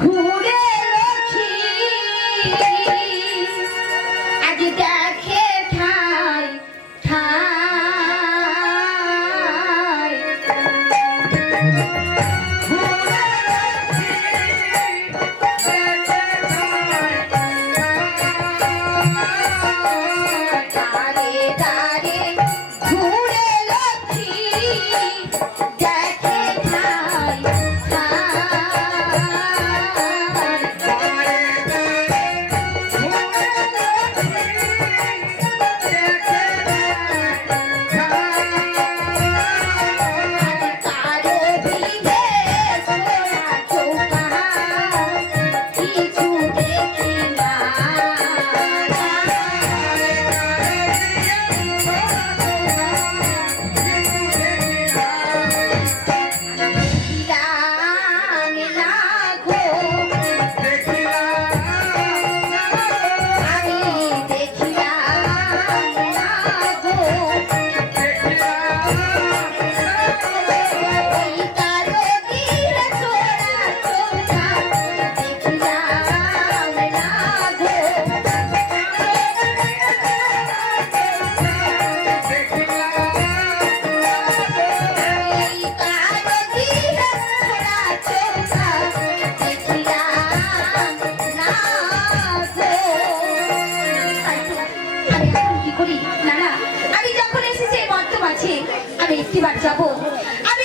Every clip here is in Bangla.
ঘুরে লক্ষ্মী আজ দেখে ঠাই ঠাই তারে তারে ঘুরে লক্ষ্মী দেখে ঠাই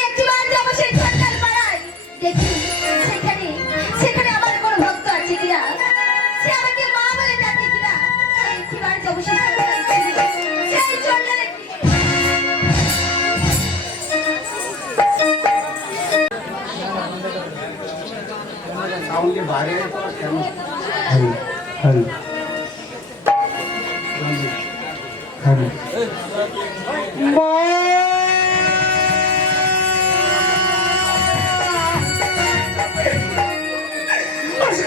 একটিবার যাবো সেই সন্তান পাড়ায় দেখি সেখানে সেখানে আমার কোনো ভক্ত আছে কিনা সে আমাকে মা বলে ডাকে কিনা একটিবার যাবো সেই সন্তানের साउंड के बाहर है हरी हरी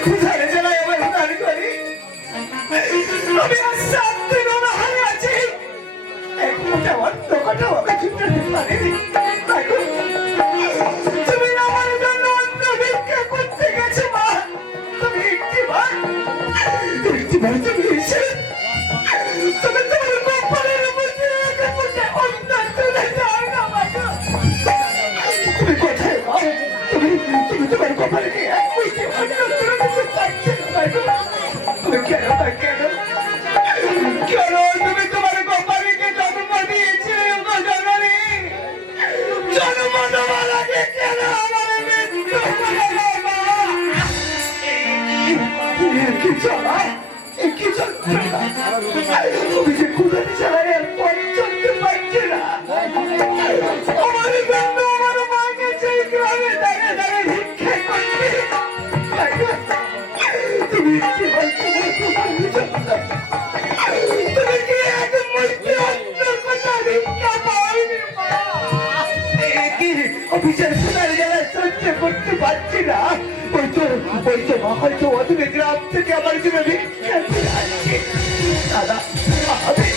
কোথায় চলে আমার উদ্ধার করি আমি আজ 7 দিন হলো হারিয়ে আছি এক মুঠো অন্য কথা আমি চিনতে পারিনি তুমি আমার জন্য অন্য ভিক্ষা করতে গেছো মা তুমি একটিবার তুমি এসে তুমি তোমার কপালের মধ্যে এক মুঠো অন্য তুলে দাও না মা তুমি কোথায় মা তুমি তোমার কপালে কি এক মুঠো অন্য তুলে দিতে পারছো না তুমি কেন তুমি তোমার কপালকে জন্ম দিয়েছিলে গো জননী জন্ম দেওয়ার আগে কেন আমার মৃত্যু হলো মা কি চলা কি চলছে তুমি যে খুদে চালায় আর পথ চলতে পারছে না আমার জন্য আমার মাকে সেই গ্রামে দাঁড়িয়ে দাঁড়িয়ে ভিক্ষা করতে তুমি কি বলছো তুমি কি এক মুঠো অন্য কথা ভিক্ষা পাওনি মা কি অফিসের সোনার গেলা সহ্য করতে পারছি না ওই তো মা হয়তো অদূরে গ্রাম থেকে আমার জন্য ভিক্ষা করে আসছে দাদা আমি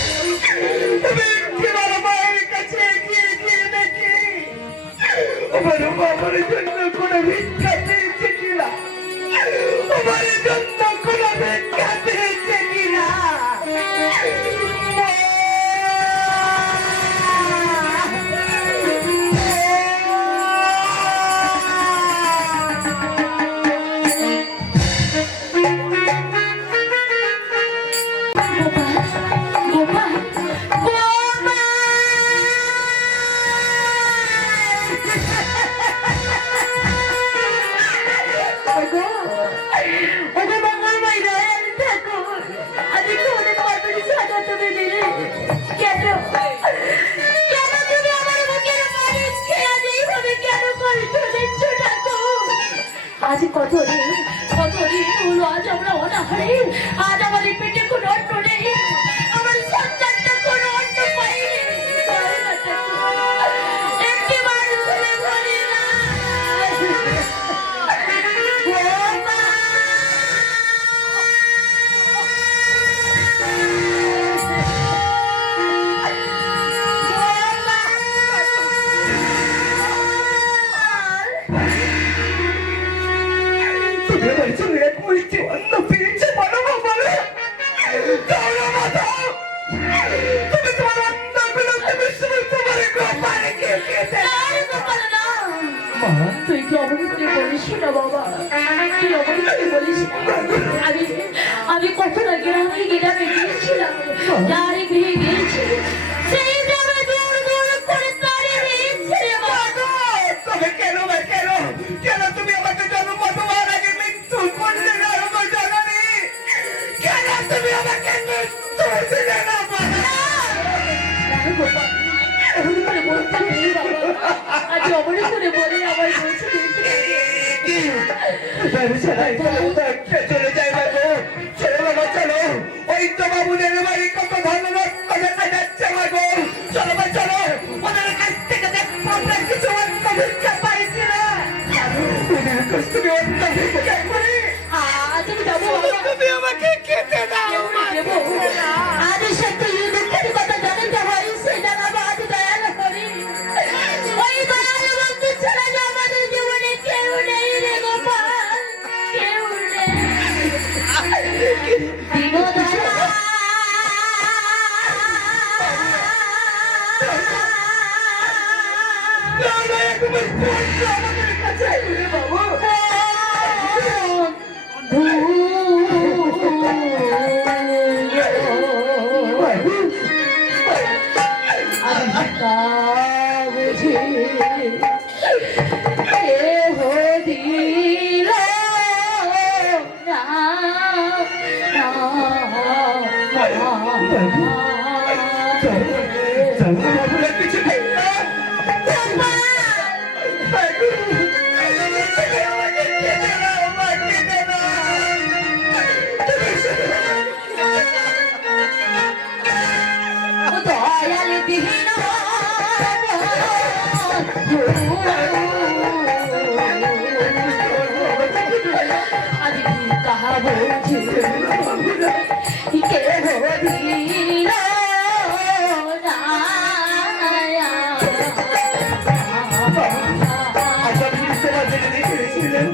মায়ের কাছে এগিয়ে গিয়ে দেখি আমার বাবার জন্য কোনো ভিক্ষা পেয়েছে কিনা আমার জন্য কোনো ভিক্ষা পেয়েছে কিনা আজ কতদিন হলো আজ আমরা অনাহারে আজ আমাদের পেটে কোনো অন্ন নেই আমার সন্তানটা কোনো অন্ন পাইনি একটিবার ভুলে বলি না না বাবা, তুই অবশ্যই বলিস না। আমি কখন গ্রামে গিয়েছিলাম, যার গৃহে গিয়েছি সেই গ্রামে দৌড় দৌড় করে তাড়িয়ে দিয়েছে রে বাবা। তবে কেন ভাই, কেন কেন তুমি আমাকে জন্ম তোমার আগে মৃত্যু করলে না আমার জননী? কেন তুমি আমাকে মৃত্যু দিলে না বাবা? কেন বাবা? এমন করে বলতে নেই বাবা, আজ অমন করে বলে আমার বলছে চলে যাই বাবু, চলো বাবা চলো। ওই তো বাবুদের বাড়ি কত ভালো রত্ন দেখা যাচ্ছে বাবু। চলো ভাই চলো, ওদের কাছ থেকে দেখবো আমরা কিছু অন্য ভিক্ষা পাইছি না। ওদের কাছ থেকে অন্য ভিক্ষা করি। আজ আমি যাবো বাবা, তুমি আমাকে খেতে দাও মা, দেবো। খেতে দাও। আজ সত্য দুঃখের কথা জানাতে হয়, সেটা বাবা আজ দয়াল করি। ওই দয়াল বন্ধু ছাড়া যে আমাদের জীবনে কেউ নেই রে গোপাল, কেউ নেই। দিগদয়া না, না, একবার পড়ছো আমাদের কাছে রে বাবু। বাবুরা কিছু নেই না। আমাকে খেতে দাও মা, খেতে দাও। দয়াল বিহীন আমি কাহা বলছি কে দিল আচ্ছা, আপনি তোমার জন্য নিয়ে এসেছিলেন।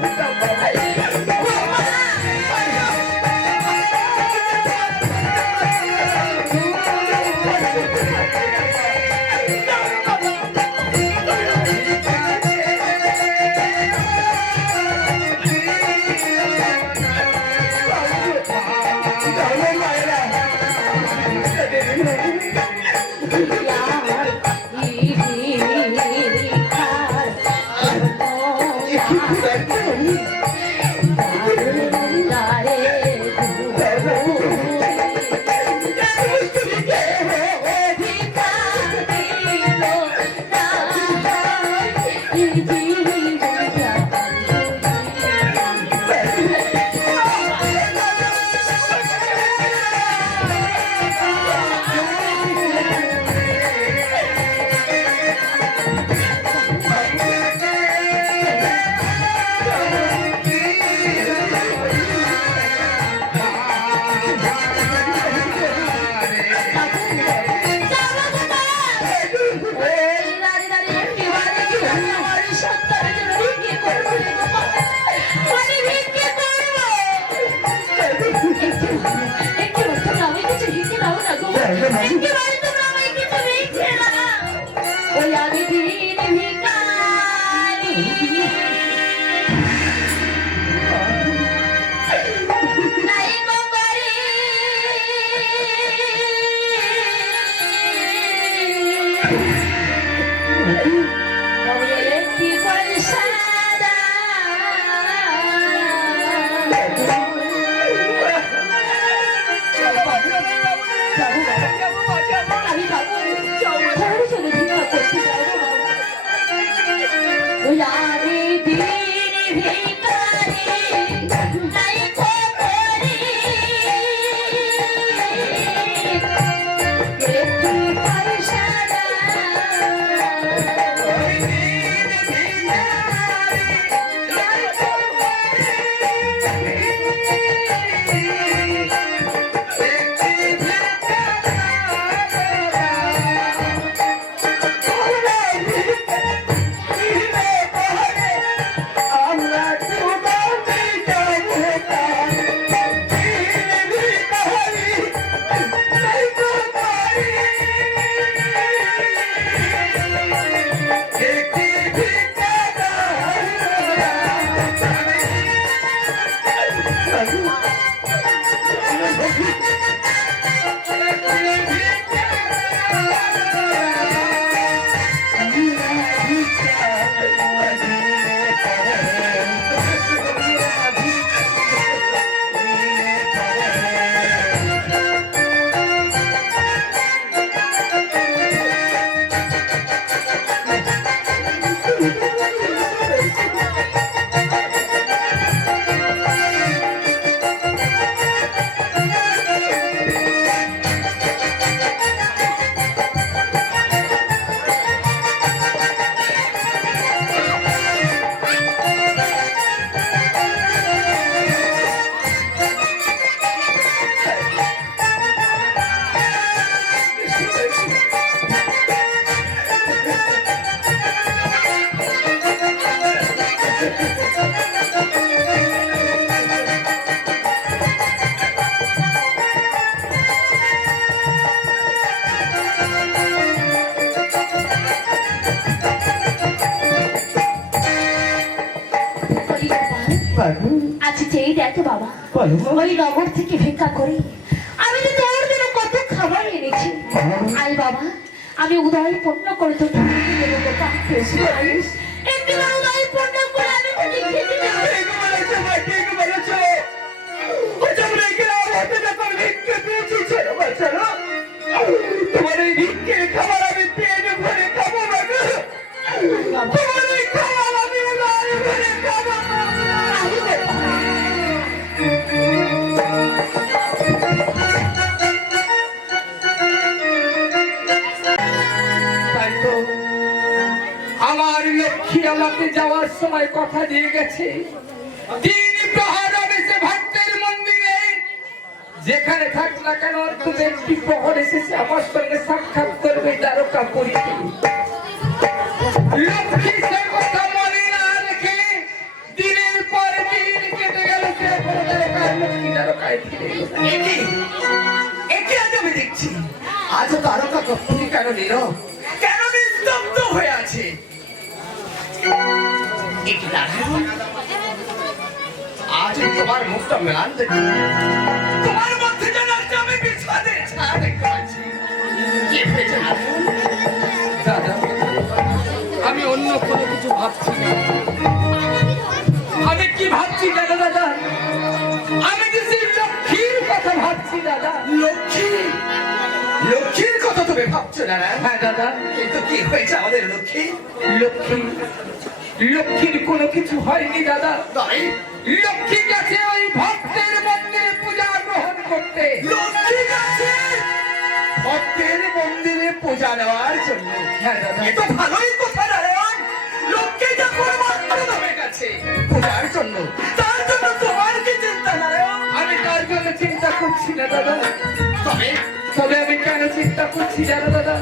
বাবু আচ্ছা চেয়ে দেখো বাবা, বলো মা। ওই নগর থেকে ভিক্ষা করে আমি তো তোর জন্য কত খাবার এনেছি। আই বাবা, আমি উদয় পূর্ণ করে তো দেবো বাবা। বেশ করিস। একটু উদয় পূর্ণ করে আমি তোকে খেতে দেবো। ঠিক বলেছো মা, ঠিক বলেছো। ওই যে আমরা এখানে আমাকে যখন ভিক্ষে পেয়েছি, চলো মা, চলো। তোমার এই ভিক্ষের খাবার আমি পেট ভরে খাবো বাবু। তোমার এই খাবার আমি উদয় ভরে খাবো বাবু। আমি দেবো। তাই তো আমার লক্ষ্মী আমাকে যাওয়ার সময় কথা দিয়ে গেছে, 3 প্রহর হবে সে ভক্তের মন্দিরে। যেখানে থাক না কেন অন্তত একটি প্রহর এসেছে আমার সঙ্গে সাক্ষাৎ করবে দ্বারকাপুরীতে। লক্ষ্মী সে কথা মনে না রেখে দিনের পর দিন কেটে গেল, সে কোনো দ্বারকায় লক্ষ্মী দ্বারকায় ফিরে এলো না। একে আজ আমি দেখছি, আজ দ্বারকা কখনই কেন নীরব, কেন নিস্তব্ধ হয়ে আছে? আজ তোমার মুখটা ম্লান দেখি, তোমার মধ্যে যেন একটা আমি বিষাদের ছায়া দেখতে পাচ্ছি। কি হয়েছে দাদা? আমি অন্য কোনো কিছু ভাবছি না। আমি কি ভাবছি জানো দাদা? আমি যে সেই লক্ষ্মীর কথা ভাবছি দাদা। লক্ষ্মী? লক্ষ্মীর কথা তুমি ভাবছো না? হ্যাঁ দাদা। কিন্তু কি হয়েছে আমাদের লক্ষ্মী? লক্ষ্মীর কোনো কিছু হয়নি দাদা। লক্ষ্মী গেছে ওই ভক্তের মন্দিরে পূজা গ্রহণ করতে। লক্ষ্মী গেছে ভক্তের মন্দিরে পূজা নেওয়ার জন্য? হ্যাঁ দাদা। এ তো ভালোই কথা নারায়ণ। লক্ষ্মী যখন মন্দিরে গেছে পূজার জন্য, তার জন্য তোমার কি চিন্তা নারায়ণ? আমি তার জন্য চিন্তা করছি না দাদা। তবে আমি কেন চিন্তা করছি জানো দাদা?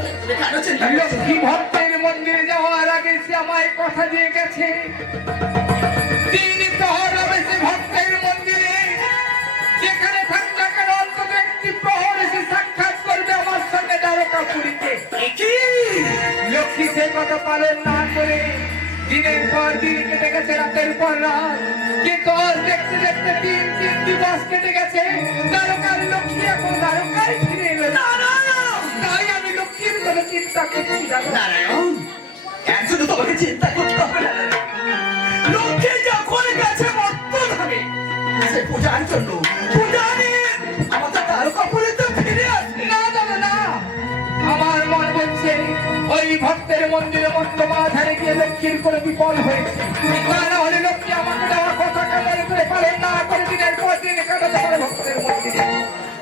লক্ষ্মী ভক্তের মন্দিরে যাওয়ার আগে সে আমায় কথা দিয়ে গেছে, 3 প্রহর হবে সে ভক্তের মন্দিরে। যেখানে থাক না কেন অন্তত একটি প্রহর এসে সাক্ষাৎ করবে আমার সঙ্গে দ্বারকাপুরীতে। লক্ষ্মী সে কথা পালন না করে দিনের পর দিন কেটে গেছে, রাতের পর রাত। কিন্তু আজ দেখতে দেখতে 3 দিবস কেটে গেছে, দ্বারকার লক্ষ্মী এখন দ্বারকায় ফিরে এলো না। তাই আমি লক্ষ্মীর কথা চিন্তা করছি নারায়ণ। এর জন্য তোমাকে চিন্তা করতে হবে না। লক্ষ্মী যখন গেছে মর্তধামে সে পূজার জন্য, পূজা নিয়ে আমাদের দ্বারকাপুরীতে ফিরে আসবে। না দাদা না, আমার মন বলছে ওই ভক্তের মন্দিরে মর্তমাধারে গিয়ে লক্ষ্মীর কোনো বিপদ হয়েছে। তা না হলে লক্ষ্মী আমাকে দেওয়া কথা কাটারে করে পালন না করে দিনের পর দিন কাটাতে পারে ভক্তের মন্দিরে।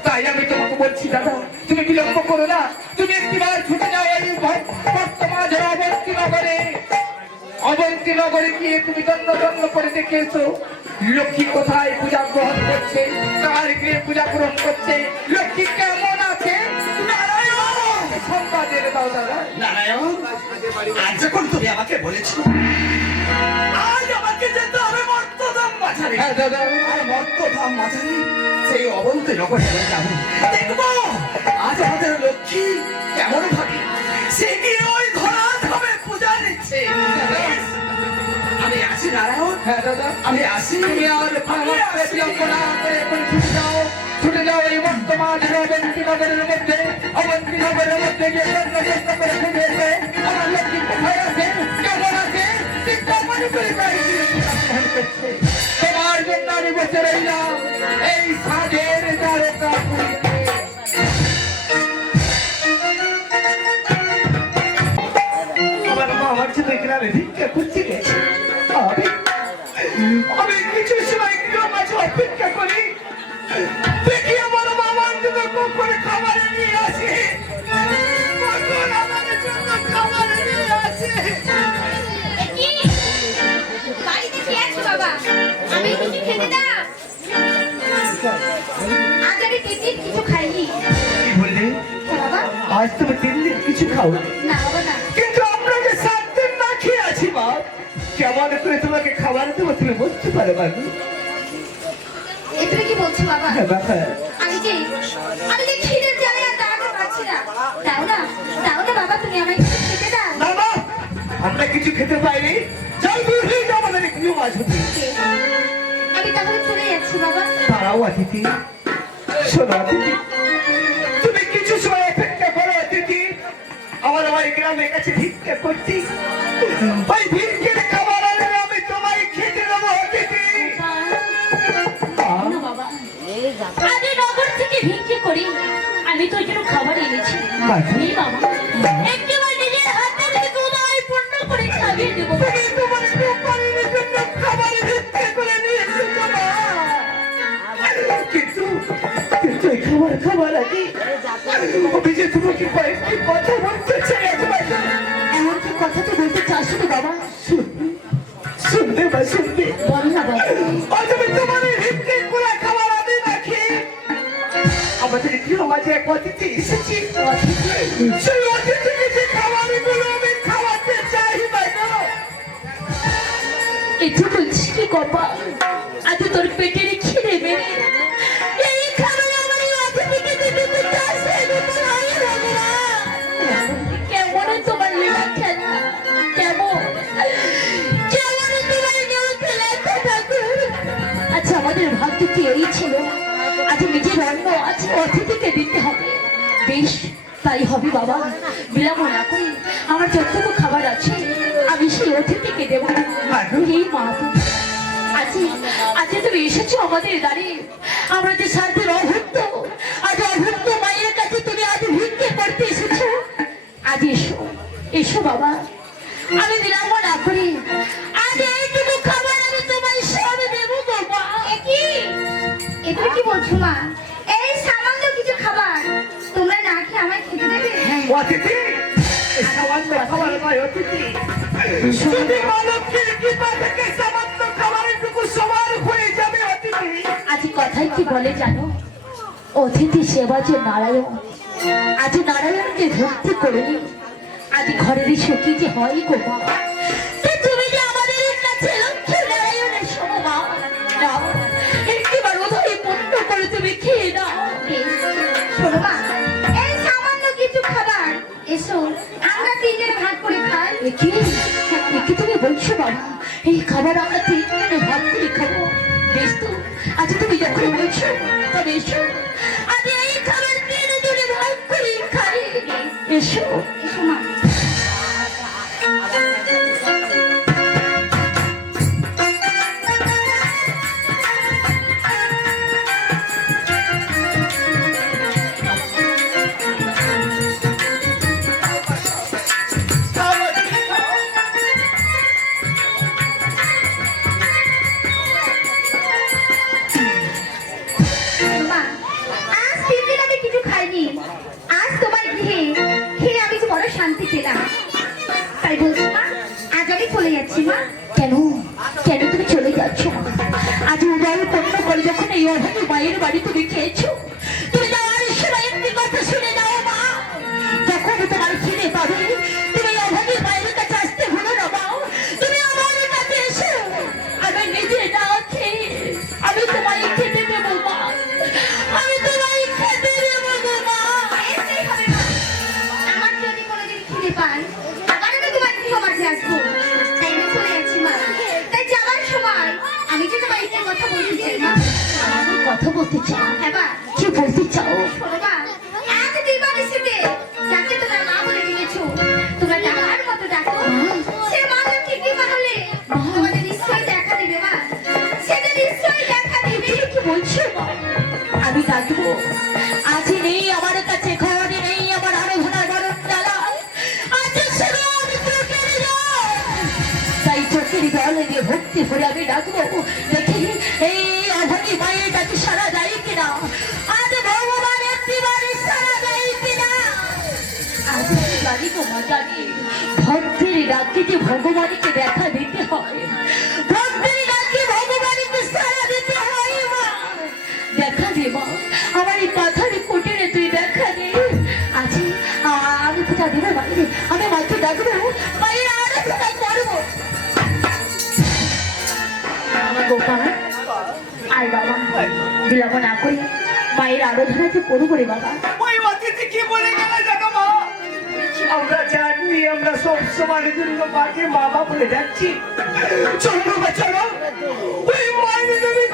তাই আমি তোমাকে বলছি দাদা, তুমি বিলম্ব করো না, তুমি একটিবার ছুটে যাও এই বর্তমানে অবন্তী নগরে গিয়ে তুমি দণ্ড দণ্ড করে দেখে এসো লক্ষ্মী কোথায় পূজা গ্রহণ করছে, কার গৃহে পূজা গ্রহণ করছে, লক্ষ্মী কেমন আছে সংবাদ এনে দাও দাদা। নারায়ণ, আজ যখন তুমি আমাকে বলেছো আজ আমাকে যেতে হবে মর্তধাম বাজারে। হ্যাঁ দাদা, আর মর্তধাম বাজারে সেই অবন্তী নগরে আমি যাবো, দেখবো আজ আমাদের লক্ষ্মী কেমন ভাবে সে গিয়ে ওই ধরাধামে পূজা নিচ্ছে। আমি আসি নারায়ণ। হ্যাঁ দাদা আমি আসি। তুমি আর বিলম্ব না করে এখন ছুটে যাও এই বর্তমান অবন্তী নগরের মধ্যে। অবন্তী নগরের মধ্যে গিয়ে চেষ্টা করে খুঁজে এসে আমার লক্ষ্মী কোথায় আছে, কেমন আছে, চিন্তা মনে করে করছে। তোমার জন্য আমি বসে রইলাম এই সাধের দ্বারকাপুরীতে। আমার মা আমার জন্য গ্রামে ভিক্ষা করতে গেছে। আমি কিছু সময় গ্রাম মাঝে অপেক্ষা করি, দেখি আমার বাবার জন্য করে খাবার নিয়ে আসে, আমার জন্য খাবার নিয়ে আসে। বাড়িতে কি আছো বাবা? আমি কিছু খেতে দাও। আজ আমি 3 দিন কিছু খাইনি। কি বললে? বাবা আজ তুমি 3 দিন কিছু খাও? না বাবা না। কিন্তু আমরা যে 7 দিন না খেয়ে আছি মা, কেমন করে তোমাকে খাবার দেবো তুমি বুঝতে পারো বাবু? এটা কি বলছো বাবা? হ্যাঁ বাবা, আমি যে খিদের জ্বালে আর দাঁড়াতে পারছি না। দাও না বাবা, তুমি আমায় কিছু খেতে দাও। না মা, আমরা কিছু খেতে পাইনি। চল দূর হয়ে যাও, আমাদের একটু মাছ হতে। আমি তাহলে চলে যাচ্ছি বাবা। দাঁড়াও অতিথি, শোনো অতিথি, তুমি কিছু সময় অপেক্ষা করো অতিথি। আমার আমার গ্রামের কাছে ভিক্ষা করছি, ওই ভিক্ষের খাবার আনলে আমি তোমায় খেতে দেবো অতিথি। না বাবা, আগে নগর থেকে ভিক্ষে করি, আমি তো জন্য খাবার এনেছি। এই বাবা, একেবারে নিজের হাতে থেকে তোমায় পূর্ণ করে খাইয়ে দেবো। তুমি তোমার কোম্পানির জন্য খাবার ভিক্ষা করে নিয়ে এসেছো না? কিন্তু কিন্তু এই খাবার আগে আমি যে তোমাকে কয়েকটি কথা বলতে চাই। এমন কি কথা তো বলতে চাস তো বাবা? শুনবে বা শুনবে? বল না বাবা। আজ আমি তোমার ভিক্ষে করে খাবার আমি রাখি। আমাদের গৃহ মাঝে এক অতিথি এসেছি, সেই অতিথিকে যে খাবারগুলো আমি খাওয়াতে চাই ম্যাডাম। একটু বলছি কি কপা, আজ তোর পেটের খিদে মেরে এই খাবার আমার এই অতিথিকে দিতে চাস, তোর ভালো লাগে না? কেমন তোমার লীলা খেলা, কেমন কেমন তোমার নিয়ম খেলা ঠাকুর। আচ্ছা আমাদের ভাগ্য কি এই ছিল, আজ নিজের অন্ন আজ অতিথিকে দিতে হবে। বেশ তাই হবে বাবা, বিলম্ব না করে আমার যতটুকু খাবার আছে আমি সেই অতিথিকে দেবো। এই মা আজকে তুমি এসেছো আমাদের দাঁড়িয়ে, আমরা যে সাধ্যের অভুক্ত, আজ অভুক্ত মায়ের কাছে তুমি আজ ভিক্ষে করতে এসেছো। আজ এসো এসো বাবা, আমি বিলম্ব না করি আজ এইটুকু খাবার আমি তোমায় সব দেবো বাবা। এটা কি বলছো মা? এই সামান্য কিছু খাবার তোমরা না খেয়ে আমায় খেতে দেবে? অতিথি, এই সামান্য খাবার নয় অতিথি, যদি মানবকে কৃপা থেকে সামান্য খাবারটুকু সবার হয়ে যাবে অতিথি। আজ কথাই কি বলে জানো, অতিথি সেবা যে নারায়ণ, আজ নারায়ণকে ভক্তি করলে আজ ঘরের সুখী যে হয় গো মা। তা তুমি যে আমাদের কাছে লক্ষ্মী নারায়ণের সমমা, নাও একবার উদয় পূর্ণ করে তুমি খেয়ে নাও। শোনো মা, এই সামান্য কিছু খাবার এসো আমরা তিনজনে ভাগ করে খাই। একে তুমি বলছো বাবা, এই খাবার আমরা তিনজনে ভাগ করে খাবো? বেশ তো, আজ তুমি যখন বলছো তবে এসো আজ এই খাবার তিনজনে ভাগ করে খাই। এসো এসো মা। মা, আজ 3 দিন আমি কিছু খাইনি। আজ তোমার গৃহে খেয়ে আমি যে বড় শান্তি পেলাম। তাই বলছি মা, আজ আমি চলে যাচ্ছি মা। কেন কেন তুমি চলে যাচ্ছ? আজ উদয় পূর্ণ করে যখন এই অভাবী মায়ের বাড়ি তুমি খেয়েছো, তুমি যাওয়ার সময় একটি কথা শুনে যাও মা। যখন তোমার খিদে পাবে তুমি এই অভাবী মায়ের কাছে আসতে ভুলো না মা। তুমি আমার কাছে এসো, আমি নিজে না খেয়ে আমি তোমায় খেতে দেবো মা। আমি তোমায় খেতে দেবো গো মা। এসেই হবে মা। আমার যদি কোনোদিন খিদে পায় আবার আমি তোমার গৃহ মাঝে আসবো। তাই আমি চলে যাচ্ছি মা। তাই যাবার সময় আমি যে তোমার একটা কথা বলতে চাই মা। আমি কথা বলতে চাও? হ্যাঁ মা। কি বলতে চাও? শোনো মা, আজ দিবানিশীতে যাকে তোমরা মা বলে ডেকেছো, তোমরা ডাকার মতো ডাকো। সে মা লক্ষ্মী কৃপা হলে তোমাদের নিশ্চয়ই দেখা দিবে মা। সেটা নিশ্চয়ই দেখা দিবে। কি বলছো মা? আমি ডাকবো। আজ নেই আমার কাছে ঘর, নেই আমার আরাধনা গরম জ্বালা, আজ শুধু আমি চোখের জল। তাই চোখের জল দিয়ে ভক্তি ভরে আমি ডাকবো, দেখি এই অভাগী মায়ের কাছে সারা যায় কিনা। আজ ভগবান একটিবারে সারা যায় কিনা। আজ আমি জানি গো মা, জানি ভক্তের ডাকে যে ভগবানকে দেখা দিতে হয়, ভক্তের ডাকে ভগবানকে সারা দিতে হয় মা। দেখা দে মা, আমার এই পাথার কোটেরে তুই দেখা দে। আজ আমি কোথা দেবো বাইরে, আমি মাকে ডাকবো, মায়ের আরাধনা করবো। আমার গোপাল আর বাবা বিলম্ব না করে মায়ের আরাধনা যে করবো রে বাবা। ওই অতিথি কি বলে গেল জানো মা? আমরা জানি আমরা সব সময়ের জন্য মাকে বাবা বলে যাচ্ছি। চলো বাবা চলো, ওই মায়ের যদি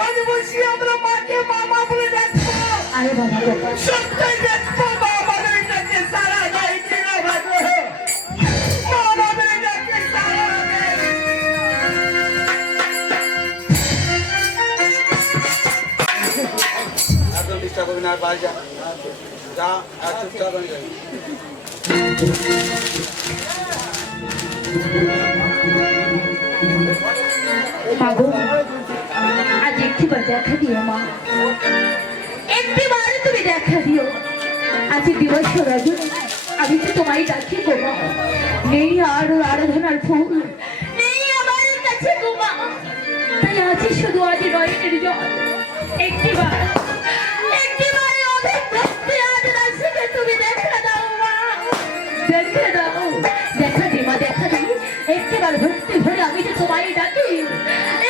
বাবা বাবা সত্যি দেখবো বাবা মেয়েটাকে সারা দেয় কিনা ভাগো বাবা মেয়েটাকে সারা দেয় একদম ডিস্টার্ব করবি না, আর বাড়ি যা যা, আর চুপচাপ হয়ে যাবি। মাগো আজ একটিবার দেখা দিও মা, একটিবার তুমি দেখা দিও। আজ দিবস রজনী আমি তো তোমায় ডাকি গো মা, নেই আর আরাধনার ফুল, নেই আমার কাছে গো মা, তাই আজ শুধু আজ নয়নের জল একটিবার একটিবার অভিভক্তি আজ রাশিকে তুমি দেখা দাও মা, দেখে দাও, দেখা দি মা, দেখা দি, একটিবার ভক্তি ভরে আমি তো তোমায় ডাকি,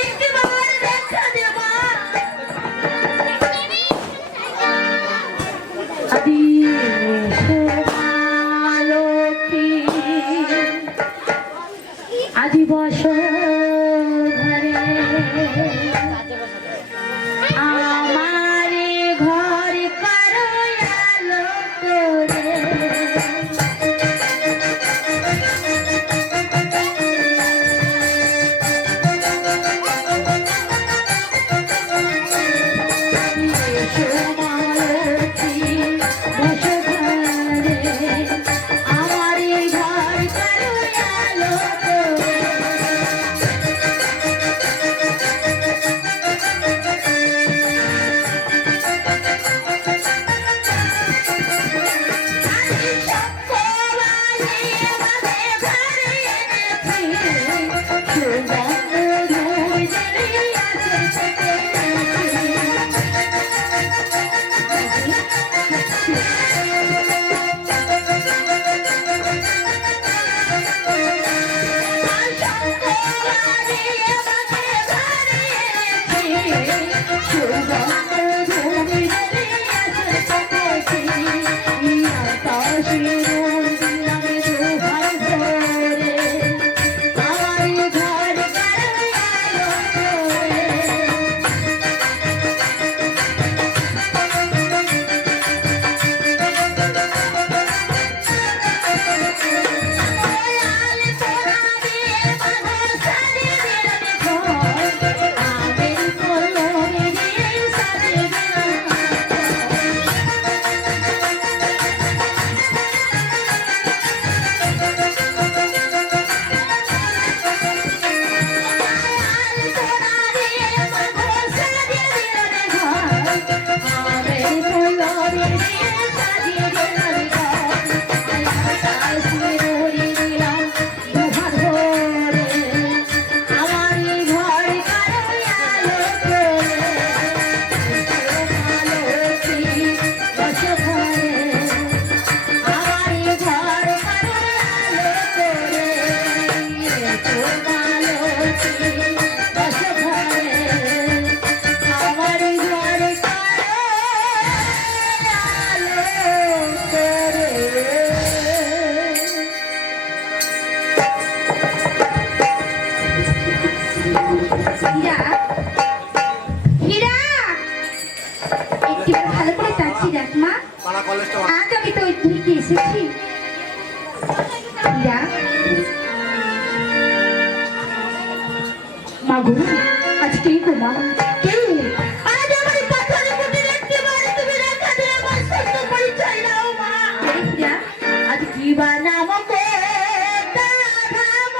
একটিবার দেখা দে মা। আদি সোমালকি আদি বস ঘরে আমারে ঘর করো আলো করে পাড়া কলেজটা আজ আমি তো ওই থেকে এসেছি মাগো আজ কে গো মা, কে আজ আমার পাথরে মুটে রাখতে পারে তুমি রাখা দে আমার সত্য পরিচয় দাও মা। আজ কি বানাম গো তারাম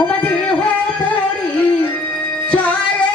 আমাদের হো পরি চলে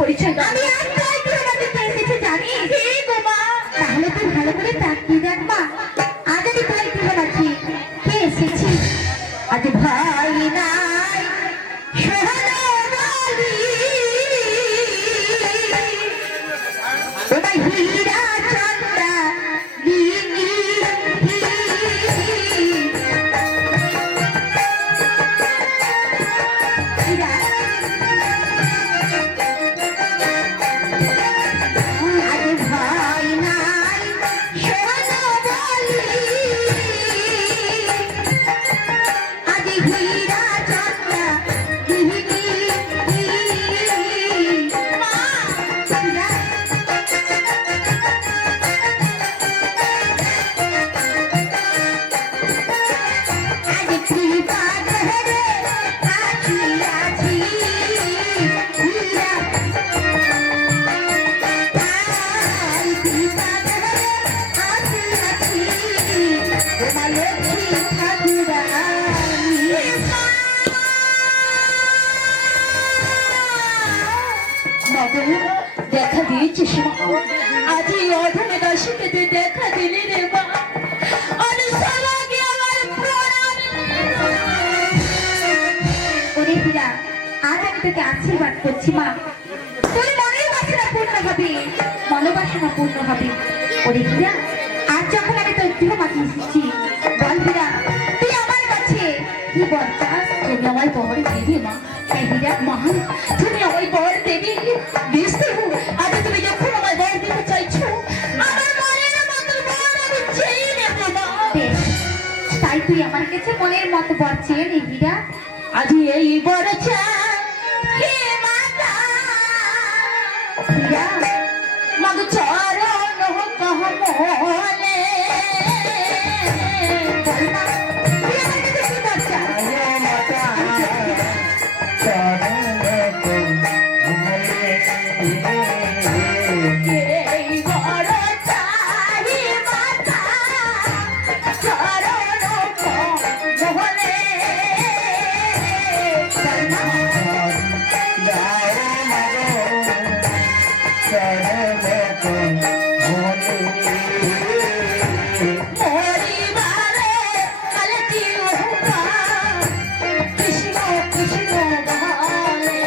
পরিচয় দাও। আমি আর তাই তোর কাছে পেয়েছি জানিস? হে গো মা, তাহলে তুই ভালো করে তাকিয়ে দেখ মা, আজ আমি তাই তুলে রাখি কে এসেছি। আজ ভাই নাই সোহানালি, ওটাই হীরা চন্দা লিলি হীরা। আজ ভাই নাই সোহানালি, আজ হীরা চন্দা লিলি মা হীরা। আজ কৃপা ধরে আছি আছি হীরা, তাই কৃপা ধরে আছি আছি তোমার লক্ষ্মী ঠাকুরানী। বাবু দেখা দিয়েছিস মা, আজ এই অধমে দাসীকে তুই দেখা দিলি রে মা। আমি সবাইকে আমার প্রণাম। ওরে হীরা, আজ আমি তোকে আশীর্বাদ করছি মা, তোর মনের বাসনা পূর্ণ হবে, মনোবাসনা পূর্ণ হবে। ওরে হীরা, আজ যখন আমি তোর গৃহ মাঝে এসেছি, বল হীরা তুই আমার কাছে কি বল চাস? তুমি আমায় বর দেবে মা। হ্যাঁ হীরা, মা, তুমি আমায় বর দেবে? বেশ দেবো। আজ তুমি যখন আমায় বর দিতে চাইছো, আমার মনের মতো বর আমি চেয়ে নেব মা। বেশ, তাই তুই আমার কাছে মনের মতো বর চেয়ে নে হীরা। আজ এই বর চাই হে মাতা, হীরা, মগ চরণ কহমলে। বল মা, তুই আমার কাছে কি বর চাস? এই বর চাই মাতা, চরণ কহমলে। বল মা, পরিবারে কালটি ওহা, কৃষ্ণ কৃষ্ণ বলে।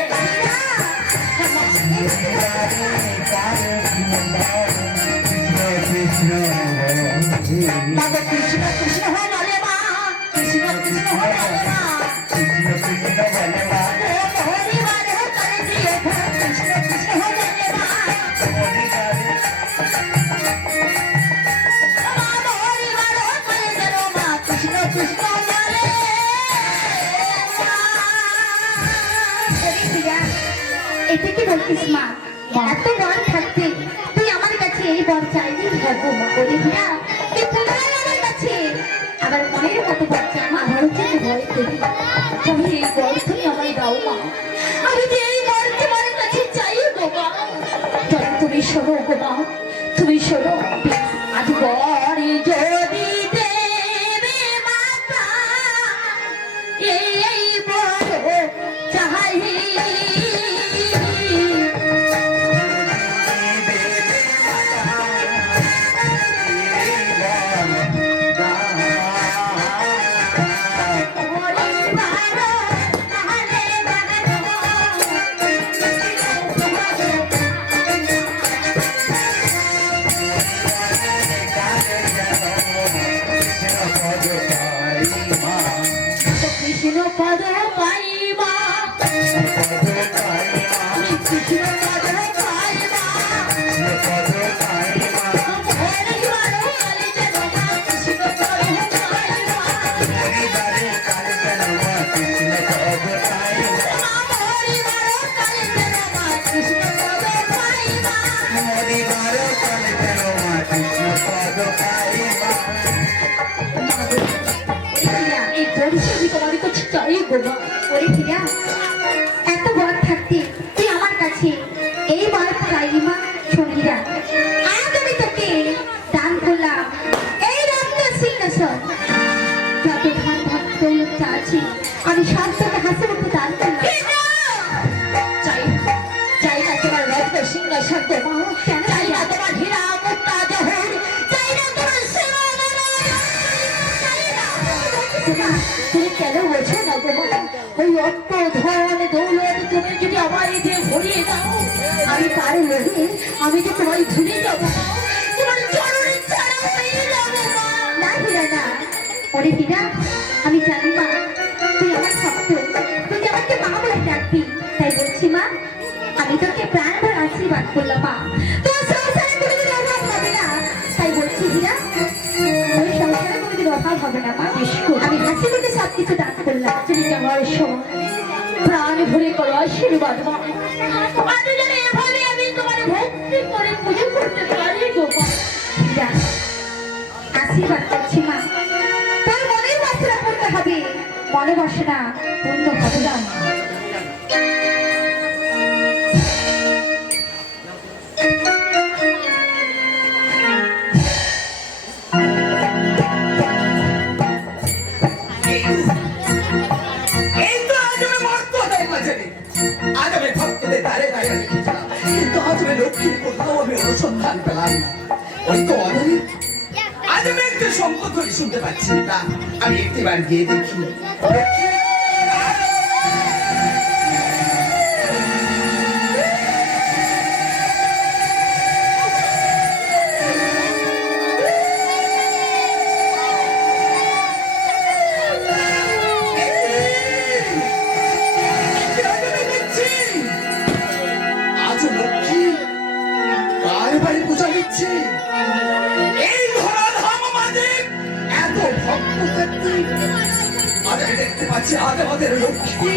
বাবা কৃষ্ণ কৃষ্ণ বলে মা, কৃষ্ণ কৃষ্ণ বলে মা। পরিবারে কালটি ওহা, কৃষ্ণ কৃষ্ণ বলে মা। পরিবারে কালটি ওহা, কৃষ্ণ কৃষ্ণ বলে মা। ওরে হীরা, এতে কি বলছিস মা? এত বর থাকতে তুই আমার কাছে এই বর চাইলি? ভাবো মা, ওরে হীরা, তুই পুনরায় আমার কাছে আবার মনের মতো বর চাই মা। আমার জন্য ভয় দেবে, তুমি এই বর তুমি আমায় দাও মা। আমি যে এই বর তোমার কাছে চাই গো মা। তবে তুমি শোনো গো মা, তুমি শোনো। আজ বর যদি দেবে মাতা, এই বর চাই। কৃষ্ণ পদ পাইবা, কৃষ্ণ পদ পাইবা। পরিবারে কালটি ওহা, কৃষ্ণ পদ পাইবা। পরিবারে কালটি ওহা, কৃষ্ণ পদ পাইবা। এই পরিচয় তোমার কাছে চাই গো মা। ওরে হীরা, এত বর থাকতে তুই আমার কাছে এই বর চাইলি মা? শোন হীরা, আজ আমি তোকে দান করলাম এই রত্ন সিংহাসন, যত ধন দৌলত যা আছে আমি সব তোকে হাসি মুখে দান করলাম। চাই চাই না তোমার তুমি কেন বোঝো না গো মা? ওই অর্থ ধন দৌলত তুমি যদি আমার এই দিয়ে ভরিয়ে দাও, আমি তার লোভে আমি তো তোমায় ভুলে যাবো মা। তোমার চরণে ছাড়া হয়ে যাবো মা। না হীরা না, ওরে হীরা, আমি জানি মা তুই আমার ভক্ত, তুই যে আমাকে মা বলে ডাকবি, তাই বলছি মা আমি তোকে প্রাণ ভরে আশীর্বাদ করলাম মা। তোর সংসারে কোনোদিন অভাব হবে না, তাই বলছি হীরা ওই সংসারে কোনোদিন অভাব হবে না মা। আমি হাসি মুখে সব কিছু দান করলাম। তুমি যাওয়ার সময় প্রাণ ভরে করো আশীর্বাদ মা। আজ যেন এভাবে আমি তোমার ভক্তি করে পুজো করতে পারি গো মা। হীরা, আশীর্বাদ করছি মা, তোর মনের বাসনা পূর্ণ হবে, মনে বাসনা পূর্ণ হবে না। এই তো আজ আমি মর্তদের মাঝে নেই। আজ আমি ভক্তদের দ্বারে দ্বারে রেখেছিলাম, কিন্তু আজ আমি লক্ষ্মীর কোথাও আমি অনুসন্ধান পেলাম না। ওই তো অনেক আজ আমি একটু সম্পদ শুনতে পাচ্ছি না, আমি একটিবার গিয়ে দেখি। লক্ষ্মী, আজ লক্ষ্মী কার বাড়ি পূজা দিচ্ছে? এই ধরাধাম মাঝে এত ভক্ত থাকতে আজ আমি দেখতে পাচ্ছি আজ আমাদের লক্ষ্মী,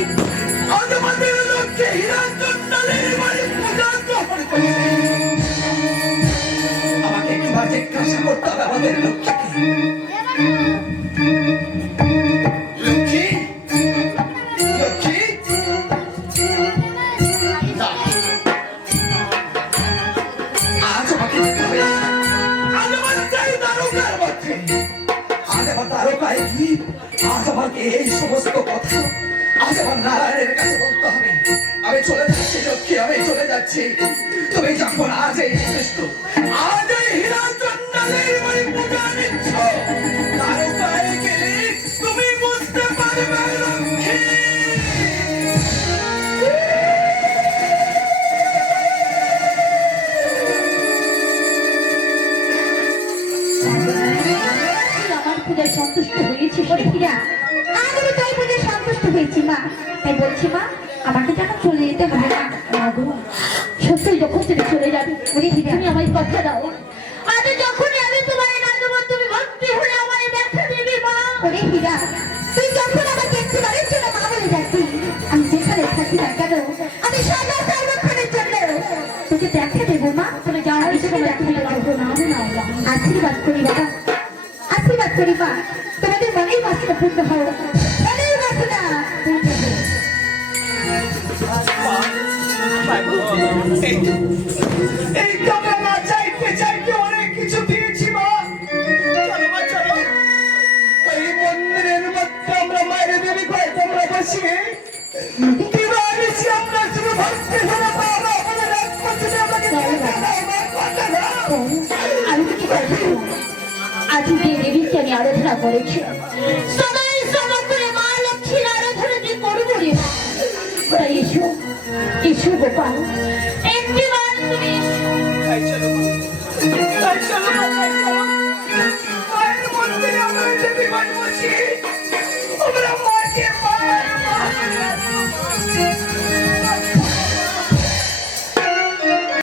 আজ আমাদের লক্ষ্মী হীরাচন্দ্রের বাড়ি পূজা গ্রহণ করছে। আমাকে একবার জিজ্ঞাসা করতে হবে আমাদের লক্ষ্মীকে। লক্ষ্মী, লক্ষ্মী, না, আজ আমাকে যেতে হবে। আজ আমার চাই দ্বারকার মধ্যে, আজ আমার দ্বারকায় গিয়ে আজ আমাকে এই সমস্ত কথা আজ আমার নারায়ণের কাছে বলতে হবে। আমি চলে যাচ্ছি লক্ষ্মী, আমি চলে যাচ্ছি। তুমি যখন আজ এই শ্রেষ্ঠ আজ এই হীরাচন্দ্রের বাড়ি পূজা নিচ্ছ, দ্বারকায় গেলে তুমি বুঝতে পারবে লক্ষ্মী। তুই আমার পূজায় সন্তুষ্ট হয়েছিস ওরে হীরা, আজ আমি তোর পূজায় সন্তুষ্ট হয়েছি মা, তাই বলছি মা আমাকে যেন চলে যেতে হবে না। সত্যই যখন তুমি চলে যাবে ওরে হীরা, তুমি আমায় কথা দাও, আজ যখনই আমি তোমার ডাকবো তুমি ভক্তি হলে আমায় দেখা দেবে মা। ওরে হীরা, তুই যখন আমাকে একটিবারের জন্য মা বলে ডাকবি, আমি যেখানে থাকি না কেন আমি সদা সর্বক্ষণের জন্য তোকে দেখা দেবো মা। তুমি যাওয়ার সময় দেখা লাগবো না না না। আশীর্বাদ করি বাবা, আশীর্বাদ করি মা, তোমাদের মনের বাসনা পূর্ণ হও, মনের বাসনা পূর্ণ হও। এই তো আমরা মা চাইতে চাইতে অনেক কিছু দিয়েছি মা। চলো মা, চলো। এই মন্দিরের মধ্যে আমরা মায়ের দেবী করে তোমরা বসিয়ে দিবানিশি আমরা শুধু ভক্তি ধরে পাবো। আমাদের এক বছরে আমাকে কথা দাও মা, কথা দাও। আমি কি করবো? আজ যে দেবীকে আমি আরাধনা করেছি, সবাই সবাই করে মা লক্ষ্মীর আরাধনা যে করবো রে মা। তাই এসো, এসো গোপাল, একটিবার তুমি এসো। তাই চলো মা, তাই চলো মা, তাই চলো। মায়ের মন্দিরে আমরা দেবী করে বসিয়ে